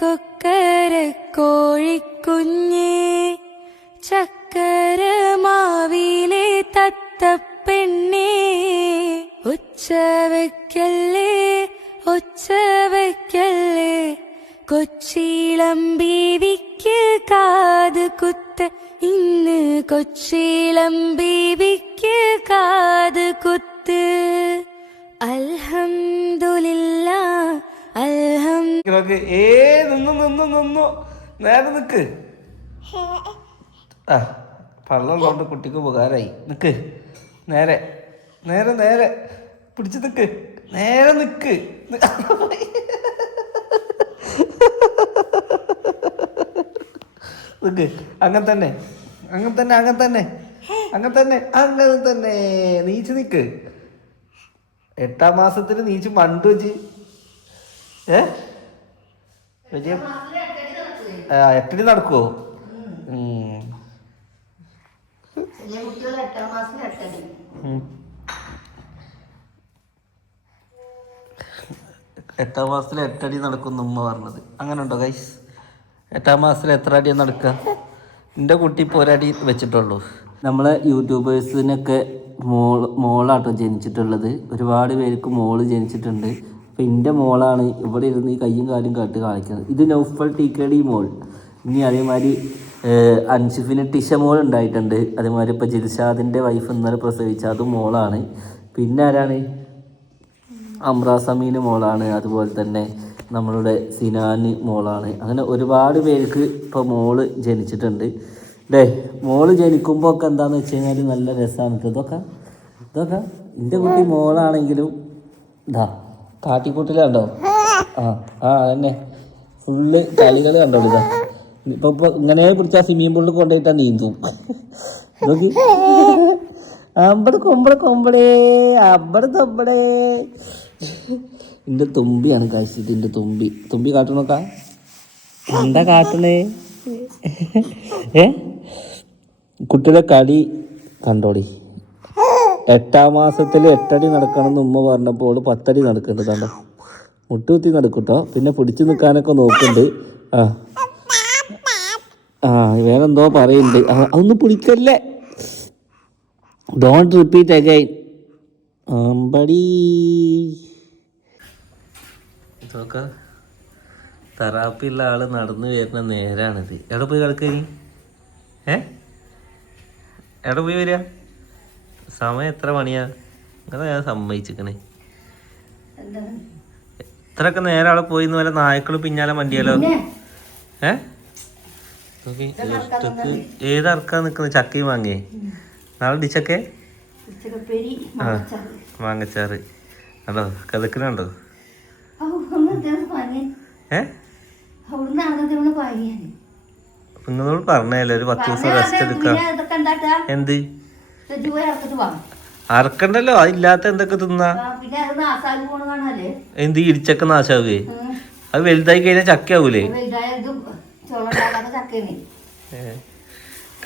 കൊക്കര കോഴിക്കുഞ്ഞേ ചക്കര മാവിലെ തത്തപ്പെണ്ണേ ഉച്ചവയ്ക്കല്ലേ ഉച്ചവയ്ക്കല്ലേ കൊച്ചിളം ബീവിക്ക് കാത് കുത്ത് ഇന്ന് കൊച്ചിളം ബീവിക്ക് കാത് കുത്ത്. നോക്ക് ഏ നിന്നു നിന്നു നിന്നു. നേരെ നിക്ക്. ആ പള്ളുള്ളതുകൊണ്ട് കുട്ടിക്ക് ഉപകാരമായി. നിക്ക്. നേരെ. നേരെ നേരെ. പിടിച്ച് നിക്ക്. നേരെ നിക്ക്. നിക്ക്. അങ്ങനെ തന്നെ. അങ്ങനെ തന്നെ അങ്ങനെ തന്നെ. അങ്ങനെ തന്നെ അങ്ങനെ തന്നെ. നീച്ച് നിക്ക്. എട്ടാം മാസത്തിൽ നീച്ച് മണ്ടു വെച്ച്. ഏ? വലിയ എട്ടടി. ഉം. എട്ടാം മാസത്തിൽ എട്ടടി നടക്കും ഉമ്മ പറഞ്ഞത്. അങ്ങനെ ഉണ്ടോ ഗൈസ് എട്ടാം മാസത്തിൽ എത്ര അടിയാണ് നടക്കുക? എന്റെ കുട്ടി ഇപ്പോൾ ഒരടി വെച്ചിട്ടുള്ളൂ. നമ്മളെ യൂട്യൂബേഴ്സിനൊക്കെ മോൾ മോളാട്ടോ ജനിച്ചിട്ടുള്ളത്. ഒരുപാട് പേർക്ക് മോൾ ജനിച്ചിട്ടുണ്ട്. അപ്പം എന്റെ മോളാണ് ഇവിടെ ഇരുന്ന് ഈ കയ്യും കാലും കേട്ട് കാണിക്കുന്നത്. ഇത് നൗഫൽ ടി കെ മോൾ. ഇനി അതേമാതിരി അൻസിഫിന് ടിഷ മോൾ ഉണ്ടായിട്ടുണ്ട്. അതേമാതിരി ഇപ്പോൾ ജിൽഷാദിന്റെ വൈഫ് ഇന്നലെ പ്രസവിച്ച അതും മോളാണ്. പിന്നെ ആരാണ്? അമ്രാസമീന് മോളാണ്. അതുപോലെ തന്നെ നമ്മളുടെ സിനാന് മോളാണ്. അങ്ങനെ ഒരുപാട് പേർക്ക് ഇപ്പോൾ മോൾ ജനിച്ചിട്ടുണ്ട്. ഡേ മോൾ ജനിക്കുമ്പോൾ ഒക്കെ എന്താണെന്ന് വെച്ച് കഴിഞ്ഞാൽ നല്ല രസമാണ് ഇതൊക്കെ ഇതൊക്കെ എന്റെ കുട്ടി മോളാണെങ്കിലും ഇതാ കാട്ടിക്കൂട്ടിൽ കണ്ടോ ആ ആ അതന്നെ. ഫുള്ള് കളികൾ കണ്ടോ ഇതാ? ഇപ്പൊ ഇപ്പൊ ഇങ്ങനെ പിടിച്ചാൽ സ്വിമ്മിംഗ് പൂളിൽ കൊണ്ടുപോയിട്ടാ നീന്തും. നോക്കി. അമ്പട് കൊമ്പടെ കൊമ്പടേ അമ്പട് തൊമ്പടേ. എന്റെ തുമ്പിയാണ് കഴിച്ചിട്ട് എന്റെ തുമ്പി. തുമ്പി കാട്ടണോക്കാ എന്താ കാട്ടണേ? ഏ? കുട്ടിയുടെ കളി കണ്ടോടി. എട്ടാം മാസത്തിൽ എട്ടടി നടക്കണം എന്ന് ഉമ്മ പറഞ്ഞപ്പോൾ പത്തടി നടക്കുന്നുണ്ട് കണ്ടോ? മുട്ടുകുത്തി നടക്കൂട്ടോ പിന്നെ പിടിച്ചു നിൽക്കാനൊക്കെ നോക്കുന്നുണ്ട്. ആ. ആ വേറെന്തോ പറയുന്നുണ്ട്. അതൊന്ന് പിടിക്കല്ലേ? ഡോണ്ട് റിപ്പീറ്റ് അഗൈൻ അമ്പടി. ഇതൊക്കെ തെറാപ്പിയുള്ള ആൾ നടന്നു വരുന്ന നേരാണിത്. എവിടെ പോയി കിടക്കനി ഏ? എവിടെ പോയി വരിക? സമയം എത്ര മണിയാ അങ്ങനെ ഞാൻ സമ്മതിച്ചിക്കണേ. എത്രയൊക്കെ നേരെ അവിടെ പോയി വല്ല നായ്ക്കൾ പിന്നാലെ മണ്ടിയാലോ? ഏ? നോക്കി ഇഷ്ടക്ക് ഏത് അറക്കാൻ നിക്കുന്നത് ചക്കയും വാങ്ങിയേ നാളെ ഡിച്ചൊക്കെ? ആ മാങ്ങച്ചാറ്. കണ്ടോ? കഥക്കിനുണ്ടോ ഏ? നിങ്ങളോട് പറഞ്ഞല്ലേ ഒരു പത്ത് ദിവസം റെസ്റ്റ് എടുക്കാം. എന്ത്? അറക്കണ്ടല്ലോ അതില്ലാത്ത എന്തൊക്കെ തിന്നാ? എന്ത് ഇടിച്ചൊക്കെ നാശാവേ? അത് വലുതായി കഴിഞ്ഞാൽ ചക്കയാവൂലേ?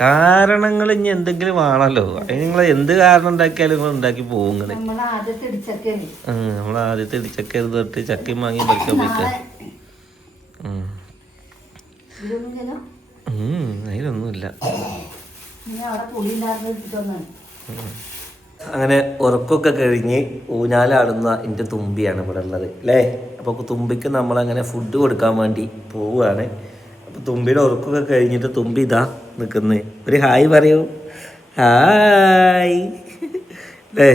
കാരണങ്ങൾ ഇനി എന്തെങ്കിലും ആണല്ലോ അതിന് നിങ്ങൾ എന്ത് കാരണം ഉണ്ടാക്കിയാലും നിങ്ങൾ ഉണ്ടാക്കി പോകും നിങ്ങൾ നമ്മൾ ആദ്യത്തെ ഇടിച്ചക്ക തൊട്ട് ചക്കയും വാങ്ങി പറിക്കാൻ പോയിക്ക അതിലൊന്നുമില്ല. അങ്ങനെ ഉറക്കൊക്കെ കഴിഞ്ഞ് ഊഞ്ഞാലാടുന്ന എന്റെ തുമ്പിയാണ് ഇവിടെ ഉള്ളത് അല്ലേ? അപ്പോൾ തുമ്പിക്ക് നമ്മളങ്ങനെ ഫുഡ് കൊടുക്കാൻ വേണ്ടി പോവുകയാണ്. അപ്പോൾ തുമ്പിയുടെ ഉറക്കൊക്കെ കഴിഞ്ഞിട്ട് തുമ്പി ഇതാ നിൽക്കുന്നത് ഒരു ഹായ് പറയൂ. ഹായ്. അല്ലേ?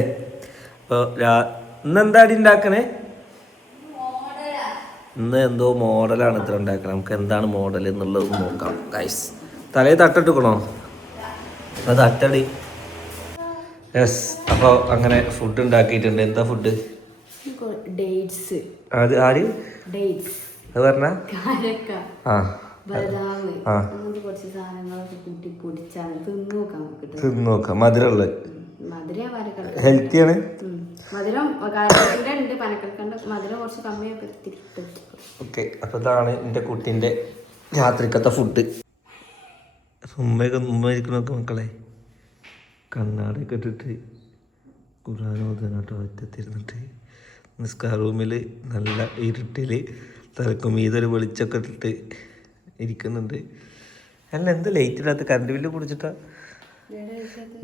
അപ്പോൾ ഇന്നെന്താടി ഉണ്ടാക്കണേ? ഇന്ന് എന്തോ മോഡലാണ് ഇത്ര ഉണ്ടാക്കണം. നമുക്ക് എന്താണ് മോഡൽ എന്നുള്ളത് നോക്കാം ഗൈസ് തലയിൽ തട്ടിട്ടുക്കണോ? അത് അറ്റടി യെസ് അപ്പോൾ അങ്ങനെ ഫുഡ് ഉണ്ടാക്കിയിട്ടുണ്ട്. എന്താ ഫുഡ് ഡേറ്റ്സ് അത് ആര്? ഡേറ്റ്സ് അത് പറഞ്ഞ? കാരക്ക. ആ. തിന്നു നോക്കാം മധുരമുള്ളത് ഹെൽത്തിയാണ് ഓക്കെ അപ്പോൾ ഇതാണ് എന്റെ കുട്ടീന്റെ രാത്രിക്കത്തെ ഫുഡ് ഉമ്മയൊക്കെ ഉമ്മ മക്കളെ. കണ്ണാടി ഇട്ടിട്ട് ഖുറാൻ അറ്റത്തിരുന്നിട്ട് നിസ്കാർ റൂമിൽ നല്ല ഇരുട്ടിൽ തലക്കും ഇതൊരു വെളിച്ചൊക്കെ ഇട്ടിട്ട് ഇരിക്കുന്നുണ്ട്. അല്ല എന്താ ലൈറ്റ് ഇടാത്ത? കറണ്ട് ബില്ല് കുടിച്ചിട്ടാ?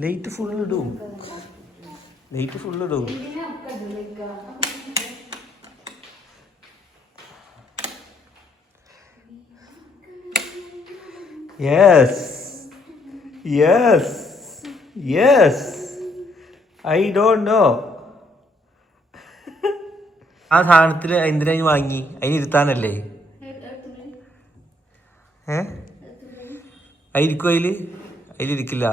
ലൈറ്റ് ഫുൾ ഇടും. ലൈറ്റ് ഫുൾ ഇടും. Yes yes yes I don't know ആ സാധനത്തിൽ എന്തിനാ വാങ്ങി? അതിന് ഇരുത്താനല്ലേ? ഏ? അതിരിക്കും അതിൽ അതിലിരിക്കില്ല.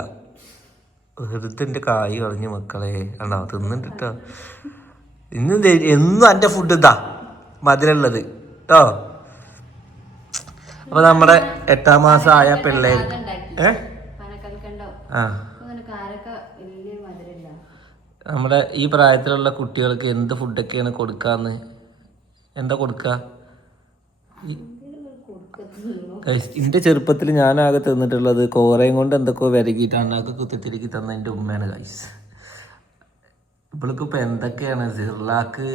വെറുതെ എന്റെ കായ് കളഞ്ഞു മക്കളെ. ആണോ തിന്നിട്ടോ ഇന്ന് ദേ എന്നും എന്റെ ഫുഡ് ഇതാ. മധുരമുള്ളത് കേട്ടോ അപ്പൊ നമ്മുടെ എട്ടാം മാസം ആയ പിള്ളേർക്ക് ഏ പനക്കൽക്കണ്ടോ ആ അങ്ങനെ കാരൊക്കെ വലിയൊരു മധുരമില്ല നമ്മുടെ ഈ പ്രായത്തിലുള്ള കുട്ടികൾക്ക് എന്ത് ഫുഡൊക്കെയാണ് കൊടുക്കാന്ന്? എന്താ കൊടുക്കുക എന്റെ ചെറുപ്പത്തിൽ ഞാനാകെ തിന്നിട്ടുള്ളത് കോറയും കൊണ്ട് എന്തൊക്കെയോ വരകിട്ടാണ് അണ്ണാക്ക് കുത്തിത്തിരിക്കി തന്ന എന്റെ ഉമ്മയാണ് കൈസ് ഇവൾക്ക് ഇപ്പൊ എന്തൊക്കെയാണ്? സിർലാക്ക്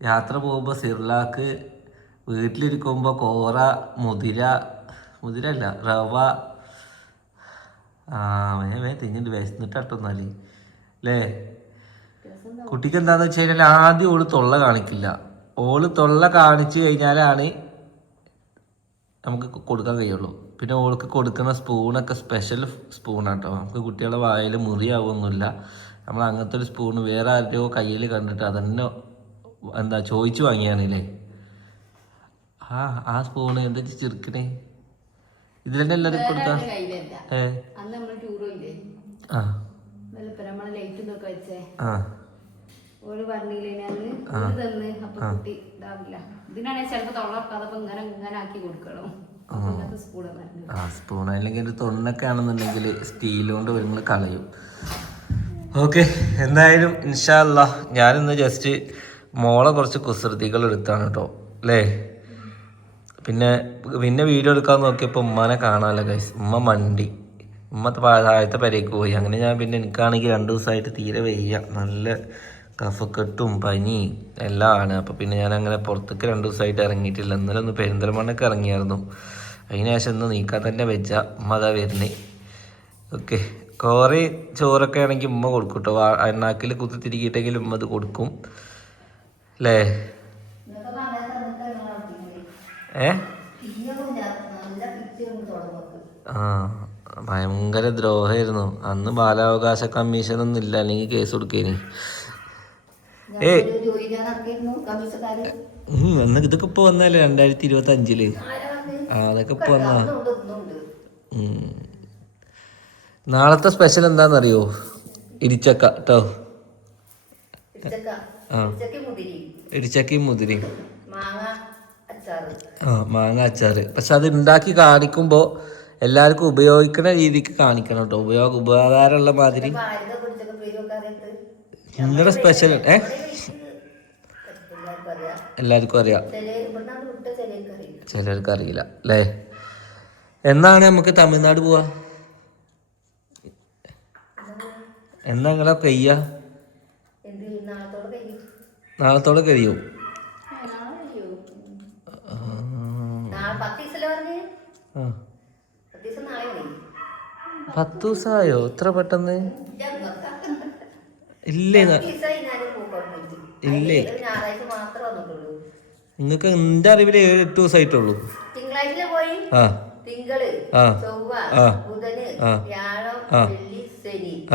യാത്ര പോകുമ്പോൾ സിർലാക്ക് വീട്ടിലിരിക്കുമ്പോൾ കോറ മുതിര മുതിരല്ല റവ ആ വേ വേ തിന്നിട്ട് വിശന്നിട്ടാട്ടൊന്നാൽ അല്ലേ കുട്ടിക്ക് എന്താന്ന് വെച്ച് കഴിഞ്ഞാൽ ആദ്യം ഓൾ തൊള്ള കാണിക്കില്ല. ഓൾ തൊള്ള കാണിച്ചു കഴിഞ്ഞാലാണ് നമുക്ക് കൊടുക്കാൻ കഴിയുള്ളൂ. പിന്നെ ഓൾക്ക് കൊടുക്കുന്ന സ്പൂണൊക്കെ സ്പെഷ്യൽ സ്പൂണാട്ടോ. നമുക്ക് കുട്ടികളുടെ വായിൽ മുറിയാവൊന്നുമില്ല. നമ്മൾ അങ്ങനത്തെ ഒരു സ്പൂൺ വേറെ ആരുടെയോ കയ്യിൽ കണ്ടിട്ട് അതന്നെ എന്താ ചോദിച്ചു വാങ്ങിയാണല്ലേ? ആ ആ സ്പൂണ് എന്താ ചെറുക്കണേ ഇതിൽ തന്നെ എല്ലാവരും കൊടുക്കാം ഏ? ആ. ആ. ഓൾ പറഞ്ഞില്ലേ അന്ന് ഓൾ തന്ന് അപ്പൊ കുട്ടി ഇതാവില്ല. ഇതിനാണെങ്കിൽ ചിലപ്പോ തൊള്ളർക്കാതെ ഇങ്ങനെ ഇങ്ങനെ ആക്കി കൊടുക്കണം. ആ. സ്പൂൺ അല്ലെങ്കിൽ ഒരു തൊണ്ണൊക്കെ ആണെന്നുണ്ടെങ്കിൽ സ്റ്റീൽ കൊണ്ട് വരുമ്പോൾ കളയും. ഓക്കെ എന്തായാലും ഇൻഷാല്ല ഞാനിന്ന് ജസ്റ്റ് മോളെ കുറച്ച് കുസൃതികൾ എടുത്താണ് കേട്ടോ അല്ലേ പിന്നെ പിന്നെ വീഡിയോ എടുക്കാൻ നോക്കിയപ്പോൾ ഉമ്മാനെ കാണാമല്ലോ ഗൈസ് ഉമ്മ മണ്ടി. ഉമ്മ താഴത്തെ പരേക്ക് പോയി. അങ്ങനെ ഞാൻ പിന്നെ എനിക്കാണെങ്കിൽ രണ്ട് ദിവസമായിട്ട് തീരെ വയ്യ. നല്ല കഫക്കെട്ടും പനി എല്ലാം ആണ്. അപ്പോൾ പിന്നെ ഞാൻ അങ്ങനെ പുറത്തേക്ക് രണ്ട് ദിവസമായിട്ട് ഇറങ്ങിയിട്ടില്ല. ഇന്നലെ ഒന്ന് പെരിന്തൽമണ്ണൊക്കെ ഇറങ്ങിയായിരുന്നു. അതിന് ശേഷം ഇന്ന് നീക്കാൻ തന്നെ വെച്ച ഉമ്മ അതാ വരുന്നേ. ഓക്കെ. കോറി ചോറൊക്കെ ആണെങ്കിൽ ഉമ്മ കൊടുക്കും കേട്ടോ എണ്ണാക്കിൽ കുത്തി തിരികിയിട്ടെങ്കിലും ഉമ്മ അത് കൊടുക്കും. അല്ലേ ഏ? ആ ഭയങ്കര ദ്രോഹമായിരുന്നു. അന്ന് ബാലാവകാശ കമ്മീഷൻ ഒന്നും ഇല്ല. അല്ലെങ്കിൽ കേസ് കൊടുക്കേനി. ഏ അന്ന് ഇതൊക്കെ ഇപ്പൊ വന്നല്ലേ? രണ്ടായിരത്തി ഇരുപത്തി അഞ്ചിൽ ആ അതൊക്കെ ഇപ്പൊ വന്ന. നാളത്തെ സ്പെഷ്യൽ എന്താണെന്നറിയോ ഇടിച്ചക്ക കേട്ടോ ആ. ഇടിച്ചക്കയും മുതിരയും ആ മാങ്ങ അച്ചാർ പക്ഷെ അത് ഉണ്ടാക്കി കാണിക്കുമ്പോൾ എല്ലാവർക്കും ഉപയോഗിക്കുന്ന രീതിക്ക് കാണിക്കണം കേട്ടോ. ഉപയോഗ ഉപകാരമുള്ള മാതിരി. നിങ്ങളുടെ സ്പെഷ്യൽ ഏ? എല്ലാവർക്കും അറിയാം. ചിലർക്ക് അറിയില്ല. അല്ലേ? എന്നാണ് നമുക്ക് തമിഴ്നാട് പോവാ? എന്നാ നിങ്ങളെ കഴിയ നാളത്തോടെ കഴിയും ആ പത്ത് ദിവസമായോ ഇത്ര പെട്ടെന്ന്? ഇല്ലേ ഇല്ലേ. നിങ്ങൾക്ക് എന്റെ അറിവിൽ ഏഴ് എട്ട് ദിവസമായിട്ടുള്ളൂ. ആ. തിങ്കൾ ആ. ചൊവ്വ ആ. ബുധന് വ്യാഴം. വെള്ളി ശനി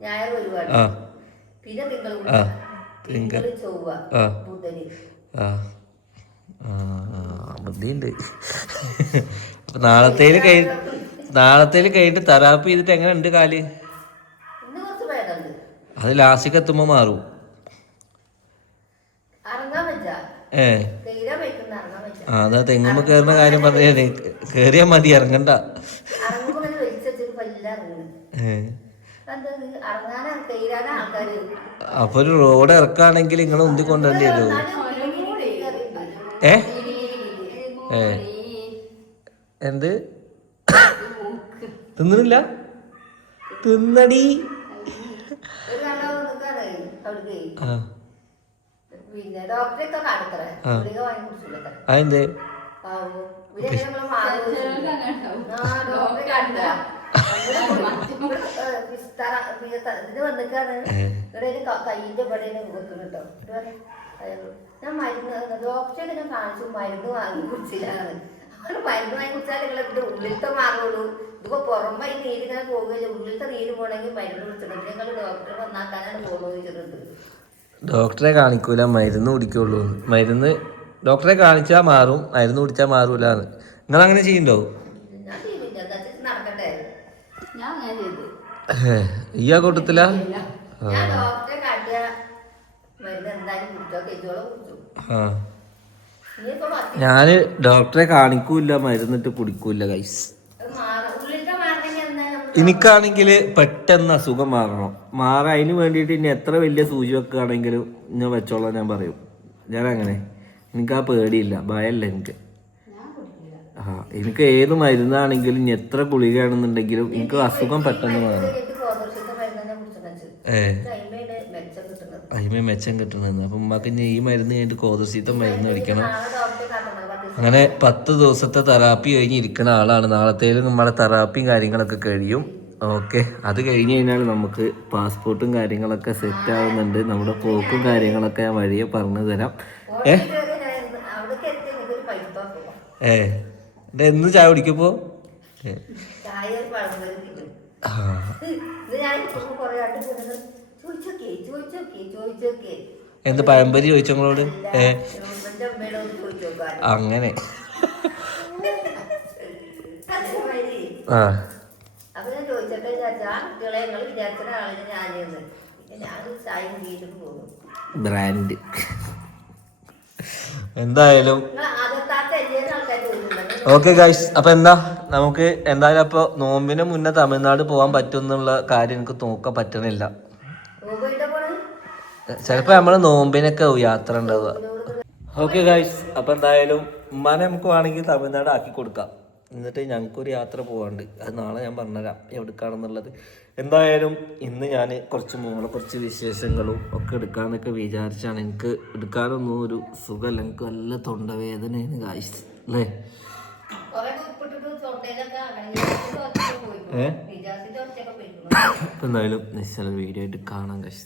ഞായർ ഒരുപാട്. പിന്നെ തിങ്കൾ. തിങ്കൾ ചൊവ്വ ബുധന്. ആ ആ, ബുദ്ധിയുണ്ട് അപ്പൊ നാളത്തേൽ കൈ നാളത്തേൽ കഴിഞ്ഞിട്ട് തെറാപ്പി ചെയ്തിട്ട് എങ്ങനെ ഉണ്ട് കാൽ അത് ലാസ്റ്റിക്ക് എത്തുമ്പോ മാറും. ഏ. ആ അതാ തെങ്ങുമ്പോ കയറുന്ന കാര്യം പറഞ്ഞേ കേറിയാ മതി ഇറങ്ങണ്ട. അപ്പൊ ഒരു റോഡ് ഇറക്കാണെങ്കിൽ നിങ്ങൾ ഉന്തി കൊണ്ടുവരേണ്ടി ഏ? എന്ത്? തിന്നണില്ല? തിന്നടി. അതെന്തേ? കയ്യിന്റെ ഞാൻ മരുന്ന് ഡോക്ടറെ ഞാൻ കാണിച്ചു മരുന്ന് വാങ്ങി കുടിച്ചില്ലാണ് അവന് മരുന്ന് വാങ്ങി കുടിച്ചാൽ നിങ്ങൾ ഇത് ഉള്ളിലത്തെ മാറുള്ളൂ. ഇതിപ്പോ പുറമെ ഈ നീര് ഇങ്ങനെ പോകുകയില്ല. ഉള്ളിലത്തെ നീര് പോകണമെങ്കിൽ മരുന്ന് കുടിച്ചിട്ടുണ്ട് നിങ്ങൾ ഡോക്ടറെ വന്നാക്കാനാണ് പോകുന്നത് ഡോക്ടറെ കാണിക്കൂല മരുന്ന് കുടിക്കുള്ളൂ. മരുന്ന് ഡോക്ടറെ കാണിച്ചാൽ മാറും മരുന്ന് കുടിച്ചാൽ മാറൂല. നിങ്ങൾ അങ്ങനെ ചെയ്യണ്ടോ ഞാൻ ചെയ്യില്ല എന്താ വെച്ചാൽ നടക്കട്ടെ? ഞാൻ അങ്ങനെ ചെയ്തു. ഈ ആ കൂട്ടത്തിലാ ഞാൻ ഡോക്ടറെ കാട്ടിയ മരുന്ന് എന്തായാലും കുടിച്ചോ കെജോളം കുടിച്ചു ആ ഇനിയിപ്പോ പത്ത് ഞാൻ ഡോക്ടറെ കാണിക്കൂല മരുന്നിട്ട് കുടിക്കൂല മാറ നമ്മൾ എനിക്കാണെങ്കിൽ പെട്ടെന്ന് അസുഖം മാറണം. മാറാൻ അതിന് വേണ്ടിയിട്ട് ഇനി എത്ര വലിയ സൂചി വെക്കുകയാണെങ്കിലും ഞാൻ വെച്ചോളാം ഞാൻ പറയും. ഞാൻ അങ്ങനെ എനിക്ക് ആ പേടിയില്ല ഭയമല്ല എനിക്ക്. ആ എനിക്ക് ഏത് മരുന്നാണെങ്കിലും ഇനി എത്ര ഗുളികയാണെന്നുണ്ടെങ്കിലും എനിക്ക് അസുഖം പെട്ടെന്ന് മാറണം. ഏ. അതിമേ മെച്ചം കിട്ടണമെന്ന് അപ്പം ഉമ്മാക്ക് ഈ മരുന്ന് കഴിഞ്ഞിട്ട് കോതസീത്ത മരുന്ന് കഴിക്കണം അങ്ങനെ പത്ത് ദിവസത്തെ തെറാപ്പി കഴിഞ്ഞ് ഇരിക്കുന്ന ആളാണ്. നാളത്തേലും നമ്മളെ തെറാപ്പിയും കാര്യങ്ങളൊക്കെ കഴിയും. ഓക്കെ. അത് കഴിഞ്ഞ് കഴിഞ്ഞാൽ നമുക്ക് പാസ്പോർട്ടും കാര്യങ്ങളൊക്കെ സെറ്റ് ആവുന്നുണ്ട്. നമ്മുടെ പോക്കും കാര്യങ്ങളൊക്കെ ഞാൻ വഴിയെ പറഞ്ഞു തരാം. ഏ? ഏ. എന്ന് ചായ കുടിക്കുമ്പോ ആ. എന്ത് പഴംപൊരി ചോദിച്ചു നിങ്ങളോട് ഏ? അങ്ങനെ. ആ. ബ്രാൻഡ്. എന്തായാലും ഓക്കെ ഗൈസ് അപ്പൊ എന്താ? നമുക്ക് എന്തായാലും അപ്പൊ നോമ്പിന് മുന്നേ തമിഴ്നാട് പോകാൻ പറ്റും എന്നുള്ള കാര്യം എനിക്ക് നോക്കാൻ പറ്റണില്ല. ചിലപ്പോ നമ്മൾ നോമ്പിനൊക്കെ യാത്ര ഉണ്ടാവുക. ഓക്കെ ഗൈസ് അപ്പൊ എന്തായാലും ഉമ്മാനെ നമുക്ക് വേണമെങ്കിൽ തമിഴ്നാട് ആക്കി കൊടുക്കാം. എന്നിട്ട് ഞങ്ങൾക്കൊരു യാത്ര പോകാണ്ട് അത് നാളെ ഞാൻ പറഞ്ഞുതരാം. എവിടേക്കാണെന്നുള്ളത്. എന്തായാലും ഇന്ന് ഞാൻ കുറച്ച് മോളെ കുറച്ച് വിശേഷങ്ങളും ഒക്കെ എടുക്കാമെന്നൊക്കെ വിചാരിച്ചാണ്. എനിക്ക് എടുക്കാനൊന്നും ഒരു സുഖമല്ല. എനിക്ക് നല്ല തൊണ്ടവേദനയാണ് ഗൈസ് അല്ലേ? ഏ? എന്തായാലും നിശ്ചല വീഡിയോ ആയിട്ട് കാണാൻ ഗൈസ്